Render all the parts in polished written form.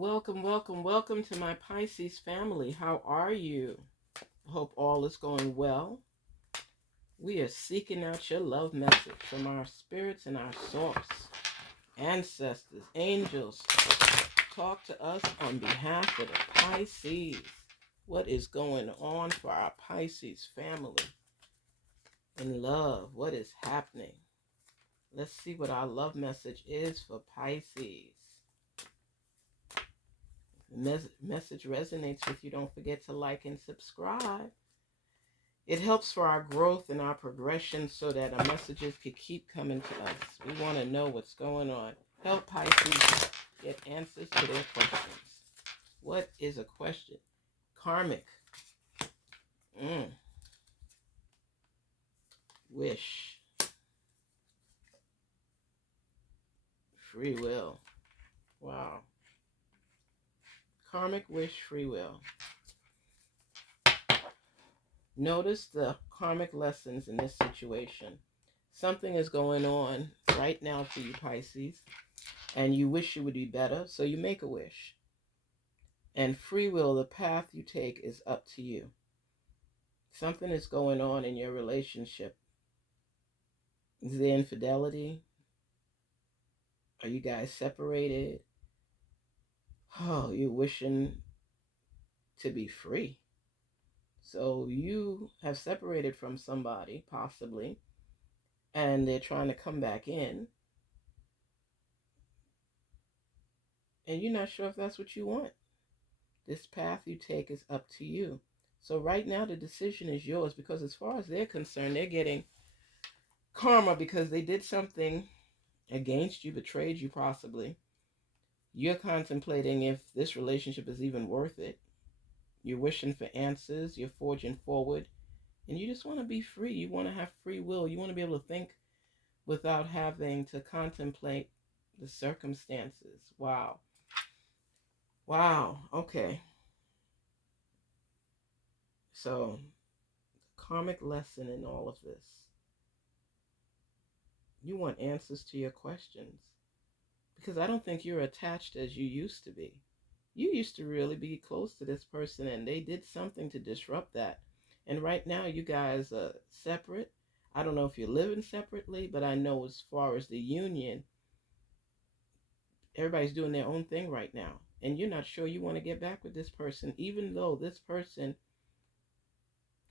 Welcome to my Pisces family. How are you? Hope all is going well. We are seeking out your love message from our spirits and our source, ancestors, angels. Talk to us on behalf of the Pisces. What is going on for our Pisces family in love? What is happening? Let's see what our love message is for Pisces. Message resonates with you, don't forget to like and subscribe. It helps for our growth and our progression so that our messages could keep coming to us. We want to know what's going on. Help Pisces get answers to their questions. What is a question? Karmic. Wish. Free will. Wow. Karmic wish, free will. Notice the karmic lessons in this situation. Something is going on right now for you, Pisces, and you wish it would be better, so you make a wish. And free will, the path you take is up to you. Something is going on in your relationship. Is there infidelity? Are you guys separated? Oh, you're wishing to be free. So you have separated from somebody, possibly, and they're trying to come back in. And you're not sure if that's what you want. This path you take is up to you. So right now the decision is yours, because as far as they're concerned, they're getting karma because they did something against you, betrayed you possibly. You're contemplating if this relationship is even worth it. You're wishing for answers. You're forging forward. And you just want to be free. You want to have free will. You want to be able to think without having to contemplate the circumstances. Wow. Wow. Okay. So, karmic lesson in all of this. You want answers to your questions. Because I don't think you're attached as you used to be. You used to really be close to this person, and they did something to disrupt that. And right now, you guys are separate. I don't know if you're living separately, but I know as far as the union, everybody's doing their own thing right now. And you're not sure you want to get back with this person, even though this person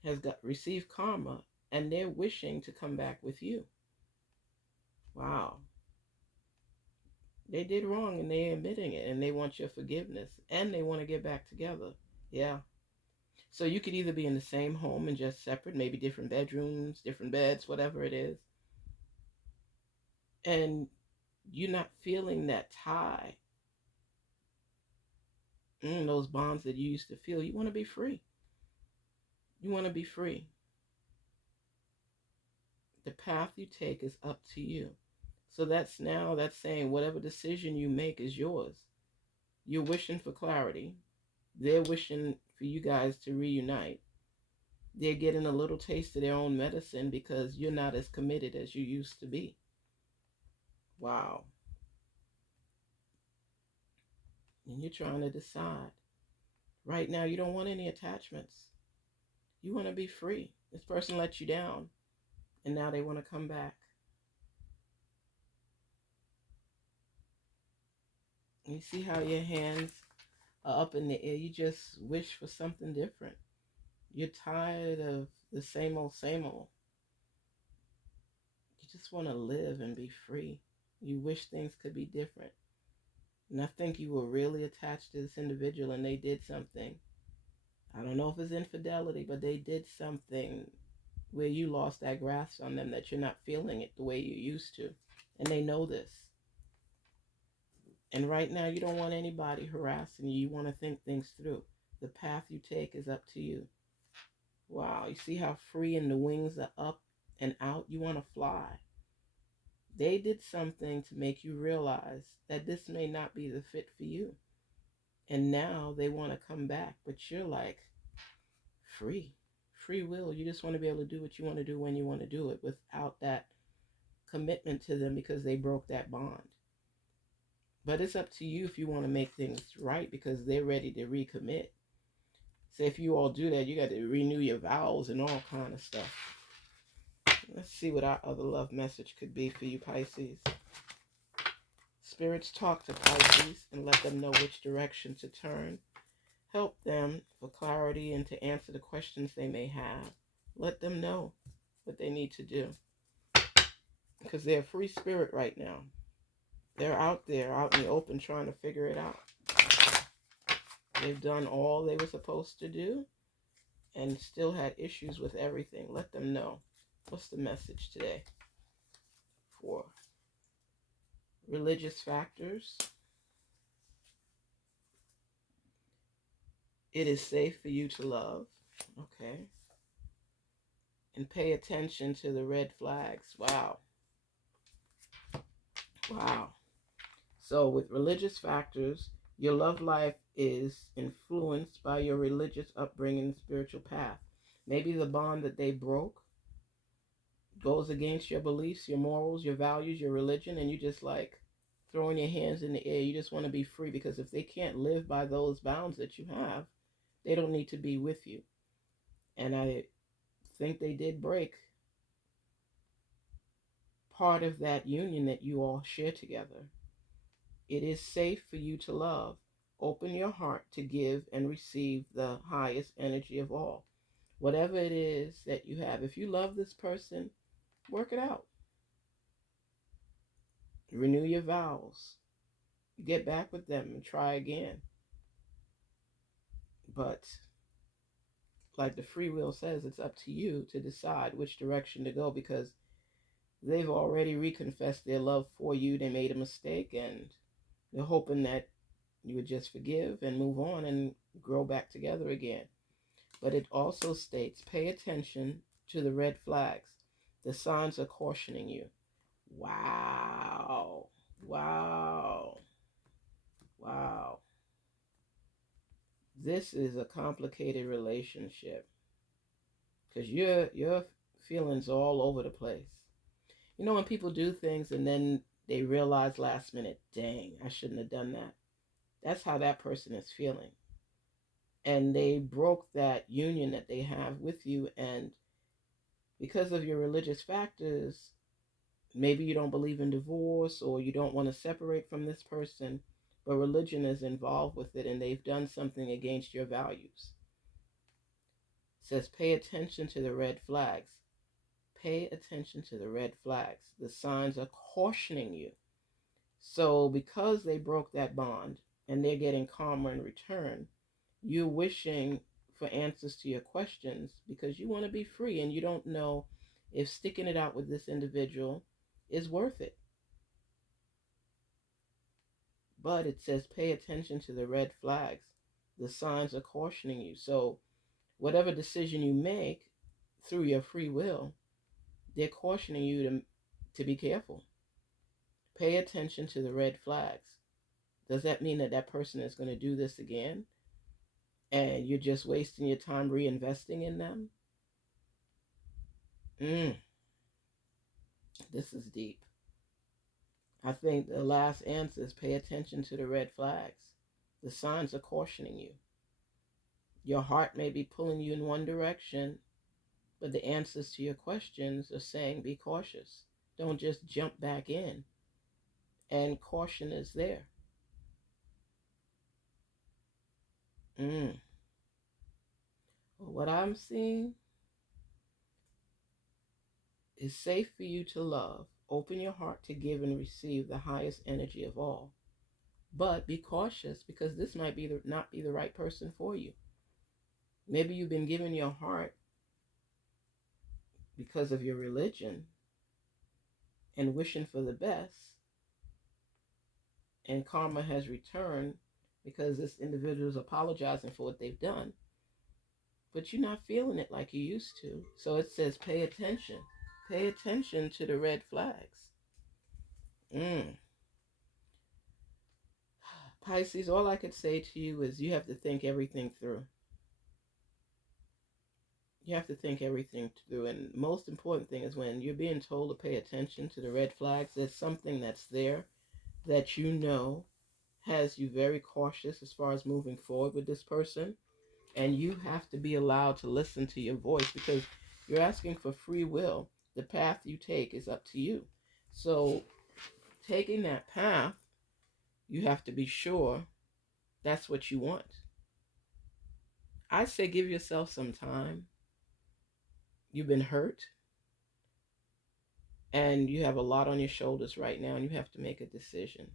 has received karma, and they're wishing to come back with you. Wow. They did wrong, and they're admitting it, and they want your forgiveness, and they want to get back together. Yeah. So you could either be in the same home and just separate, maybe different bedrooms, different beds, whatever it is. And you're not feeling that tie, those bonds that you used to feel. You want to be free. You want to be free. The path you take is up to you. So that's saying whatever decision you make is yours. You're wishing for clarity. They're wishing for you guys to reunite. They're getting a little taste of their own medicine because you're not as committed as you used to be. Wow. And you're trying to decide. Right now, you don't want any attachments. You want to be free. This person let you down, and now they want to come back. You see how your hands are up in the air. You just wish for something different. You're tired of the same old, same old. You just want to live and be free. You wish things could be different. And I think you were really attached to this individual, and they did something. I don't know if it's infidelity, but they did something where you lost that grasp on them, that you're not feeling it the way you used to. And they know this. And right now, you don't want anybody harassing you. You want to think things through. The path you take is up to you. Wow, you see how free and the wings are up and out? You want to fly. They did something to make you realize that this may not be the fit for you. And now they want to come back, but you're like, free. Free will. You just want to be able to do what you want to do when you want to do it without that commitment to them because they broke that bond. But it's up to you if you want to make things right, because they're ready to recommit. So if you all do that, you got to renew your vows and all kind of stuff. Let's see what our other love message could be for you, Pisces. Spirits, talk to Pisces and let them know which direction to turn. Help them for clarity and to answer the questions they may have. Let them know what they need to do, because they're a free spirit right now. They're out there, out in the open, trying to figure it out. They've done all they were supposed to do and still had issues with everything. Let them know. What's the message today for religious factors? It is safe for you to love. Okay. And pay attention to the red flags. Wow. Wow. So with religious factors, your love life is influenced by your religious upbringing and spiritual path. Maybe the bond that they broke goes against your beliefs, your morals, your values, your religion, and you just like throwing your hands in the air. You just want to be free, because if they can't live by those bounds that you have, they don't need to be with you. And I think they did break part of that union that you all share together. It is safe for you to love. Open your heart to give and receive the highest energy of all. Whatever it is that you have, if you love this person, work it out. Renew your vows. Get back with them and try again. But like the free will says, it's up to you to decide which direction to go, because they've already reconfessed their love for you. They made a mistake, and they're hoping that you would just forgive and move on and grow back together again. But it also states, pay attention to the red flags. The signs are cautioning you. Wow. Wow. Wow. This is a complicated relationship, because your feelings all over the place. You know, when people do things and then they realize last minute, dang, I shouldn't have done that. That's how that person is feeling. And they broke that union that they have with you, and because of your religious factors, maybe you don't believe in divorce, or you don't want to separate from this person, but religion is involved with it, and they've done something against your values. It says, pay attention to the red flags. Pay attention to the red flags. The signs are cautioning you. So because they broke that bond and they're getting karma in return, you're wishing for answers to your questions, because you want to be free and you don't know if sticking it out with this individual is worth it. But it says, pay attention to the red flags. The signs are cautioning you. So whatever decision you make through your free will, they're cautioning you to be careful. Pay attention to the red flags. Does that mean that that person is going to do this again, and you're just wasting your time reinvesting in them? This is deep. I think the last answer is, pay attention to the red flags. The signs are cautioning you. Your heart may be pulling you in one direction, but the answers to your questions are saying, be cautious. Don't just jump back in. And caution is there. What I'm seeing is, safe for you to love. Open your heart to give and receive the highest energy of all. But be cautious, because this might be not be the right person for you. Maybe you've been giving your heart because of your religion and wishing for the best, and karma has returned because this individual is apologizing for what they've done, but you're not feeling it like you used to. So it says, pay attention. Pay attention to the red flags. Pisces, all I could say to you is, you have to think everything through. You have to think everything through. And most important thing is, when you're being told to pay attention to the red flags, there's something that's there that you know has you very cautious as far as moving forward with this person. And you have to be allowed to listen to your voice, because you're asking for free will. The path you take is up to you. So, taking that path, you have to be sure that's what you want. I say give yourself some time. You've been hurt, and you have a lot on your shoulders right now, and you have to make a decision.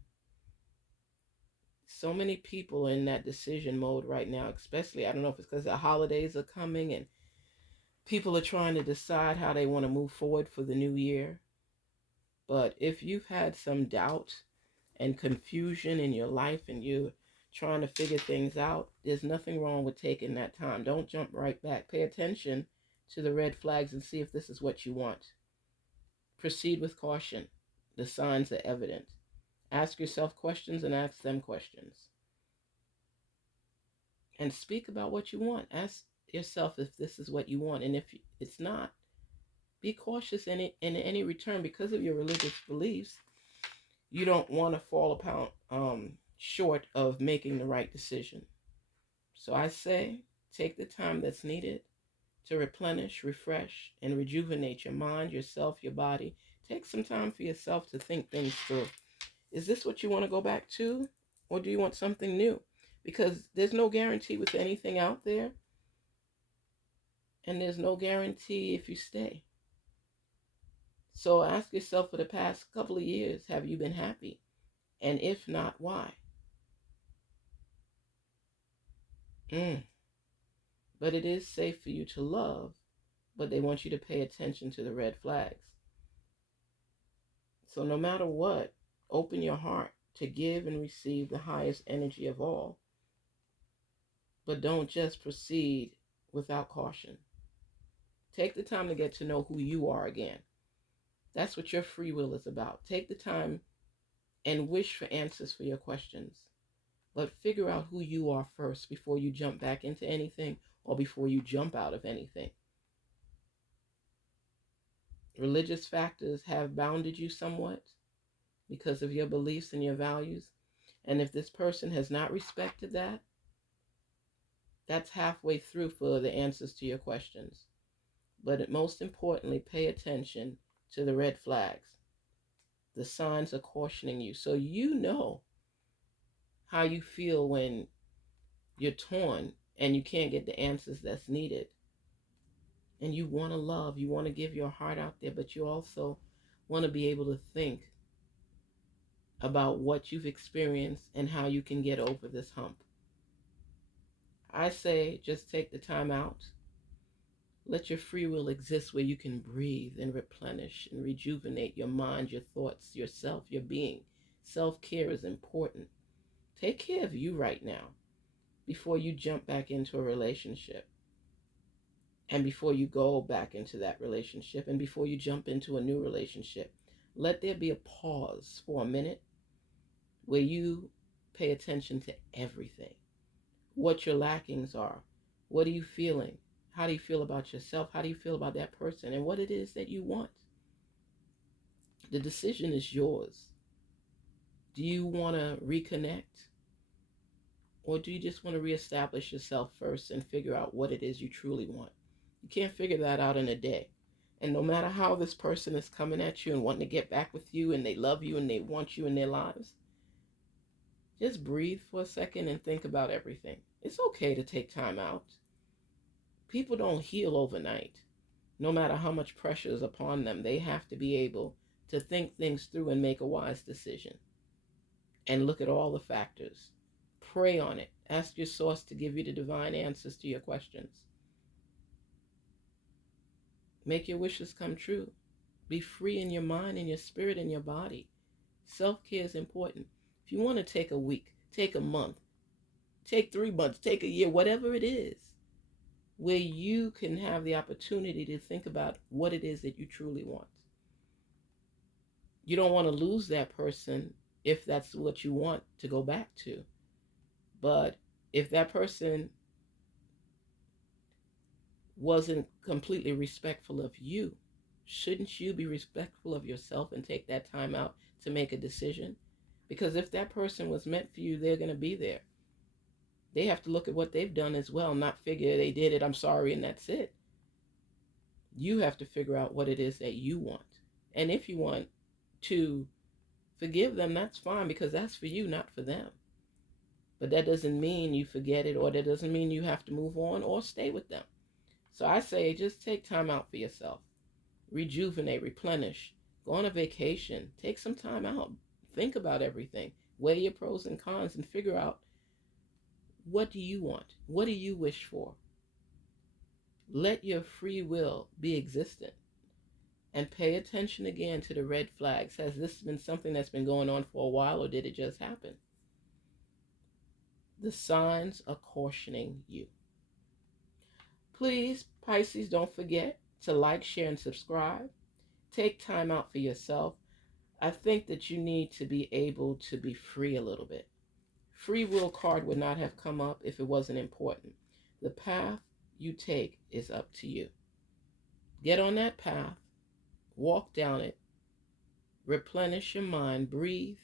So many people in that decision mode right now, especially, I don't know if it's because the holidays are coming and people are trying to decide how they want to move forward for the new year. But if you've had some doubt and confusion in your life and you're trying to figure things out, there's nothing wrong with taking that time. Don't jump right back. Pay attention to the red flags and see if this is what you want. Proceed with caution. The signs are evident. Ask yourself questions and ask them questions. And speak about what you want. Ask yourself if this is what you want. And if it's not, be cautious in any return. Because of your religious beliefs, you don't want to fall short of making the right decision. So I say, take the time that's needed to replenish, refresh, and rejuvenate your mind, yourself, your body. Take some time for yourself to think things through. Is this what you want to go back to? Or do you want something new? Because there's no guarantee with anything out there. And there's no guarantee if you stay. So ask yourself, for the past couple of years, have you been happy? And if not, why? But it is safe for you to love, but they want you to pay attention to the red flags. So no matter what, open your heart to give and receive the highest energy of all. But don't just proceed without caution. Take the time to get to know who you are again. That's what your free will is about. Take the time and wish for answers for your questions. But figure out who you are first before you jump back into anything or before you jump out of anything. Religious factors have bounded you somewhat because of your beliefs and your values. And if this person has not respected that, that's halfway through for the answers to your questions. But most importantly, pay attention to the red flags. The signs are cautioning you. So you know how you feel when you're torn and you can't get the answers that's needed. And you want to love, you want to give your heart out there, but you also want to be able to think about what you've experienced and how you can get over this hump. I say just take the time out. Let your free will exist where you can breathe and replenish and rejuvenate your mind, your thoughts, yourself, your being. Self-care is important. Take care of you right now before you jump back into a relationship, and before you go back into that relationship, and before you jump into a new relationship. Let there be a pause for a minute where you pay attention to everything. What your lackings are. What are you feeling? How do you feel about yourself? How do you feel about that person? And what it is that you want. The decision is yours. Do you want to reconnect? Or do you just want to reestablish yourself first and figure out what it is you truly want? You can't figure that out in a day. And no matter how this person is coming at you and wanting to get back with you, and they love you and they want you in their lives, just breathe for a second and think about everything. It's okay to take time out. People don't heal overnight. No matter how much pressure is upon them, they have to be able to think things through and make a wise decision. And look at all the factors. Pray on it. Ask your source to give you the divine answers to your questions. Make your wishes come true. Be free in your mind and your spirit and your body. Self-care is important. If you want to take a week, take a month, take 3 months, take a year, whatever it is, where you can have the opportunity to think about what it is that you truly want. You don't want to lose that person if that's what you want to go back to. But if that person wasn't completely respectful of you, shouldn't you be respectful of yourself and take that time out to make a decision? Because if that person was meant for you, they're going to be there. They have to look at what they've done as well, not figure they did it, I'm sorry, and that's it. You have to figure out what it is that you want. And if you want to forgive them, that's fine, because that's for you, not for them. But that doesn't mean you forget it, or that doesn't mean you have to move on or stay with them. So I say just take time out for yourself. Rejuvenate, replenish, go on a vacation, take some time out, think about everything, weigh your pros and cons, and figure out, what do you want? What do you wish for? Let your free will be existent, and pay attention again to the red flags. Has this been something that's been going on for a while, or did it just happen? The signs are cautioning you. Please, Pisces, don't forget to like, share, and subscribe. Take time out for yourself. I think that you need to be able to be free a little bit. Free will card would not have come up if it wasn't important. The path you take is up to you. Get on that path, walk down it, replenish your mind, breathe,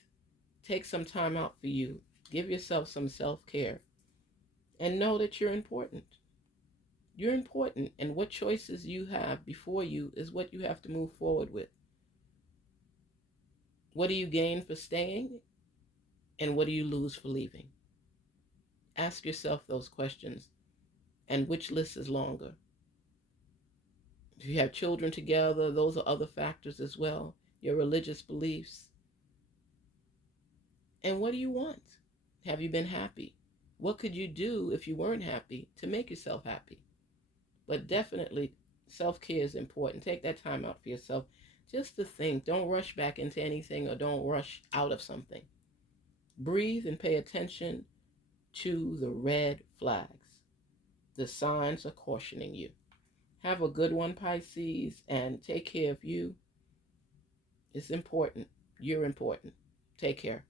take some time out for you, give yourself some self-care, and know that you're important. You're important, and what choices you have before you is what you have to move forward with. What do you gain for staying, and what do you lose for leaving? Ask yourself those questions, and which list is longer? If you have children together, those are other factors as well. Your religious beliefs. And what do you want? Have you been happy? What could you do if you weren't happy to make yourself happy? But definitely, self-care is important. Take that time out for yourself just to think. Don't rush back into anything, or don't rush out of something. Breathe and pay attention to the red flags. The signs are cautioning you. Have a good one, Pisces, and take care of you. It's important. You're important. Take care.